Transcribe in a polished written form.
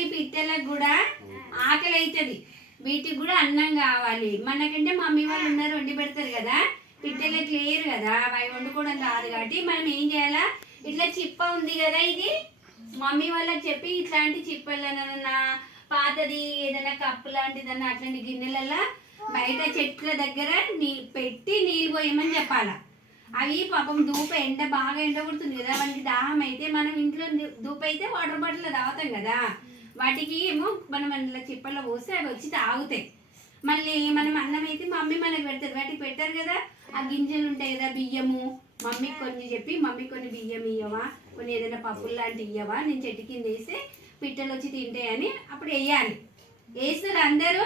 ఈ పిట్టలకు కూడా ఆకలి అవుతుంది, వీటికి కూడా అన్నం కావాలి. మనకంటే మమ్మీ వాళ్ళు ఉన్నారు, వండి పెడతారు కదా, పిట్టలకు లేరు కదా, అవి వండుకోవడం రాదు. కాబట్టి మనం ఏం చేయాలా, ఇట్లా చిప్ప ఉంది కదా, ఇది మమ్మీ వాళ్ళకి చెప్పి ఇట్లాంటి చిప్పలన్నా పాతది ఏదైనా కప్పు లాంటిదన్నా అట్లాంటి గిన్నెలల్లో బయట చెట్ల దగ్గర పెట్టి నీళ్ళు పోయమని చెప్పాలా. అవి పాపం దూప ఎండ బాగా ఎండ కొడుతుంది కదా, వాటికి దాహం అయితే మనం ఇంట్లో దూప అయితే వాటర్ బాటిల్ తాగుతాం కదా, వాటికి ఏమో మనం అందులో చిప్పల్లో పోస్తే అవి వచ్చి తాగుతాయి. మళ్ళీ మనం అన్నం అయితే మమ్మీ మనకి పెడతారు, వాటికి పెట్టారు కదా, ఆ గింజలు ఉంటాయి కదా బియ్యము, మమ్మీకి కొన్ని చెప్పి మమ్మీ కొన్ని బియ్యం ఇయ్యవా, కొన్ని ఏదైనా పప్పులు లాంటివి ఇయ్యవా, నేను చెట్టు కింద వేస్తే పిట్టలు వచ్చి తింటాయని అప్పుడు వేయాలి. వేస్తారు అందరూ.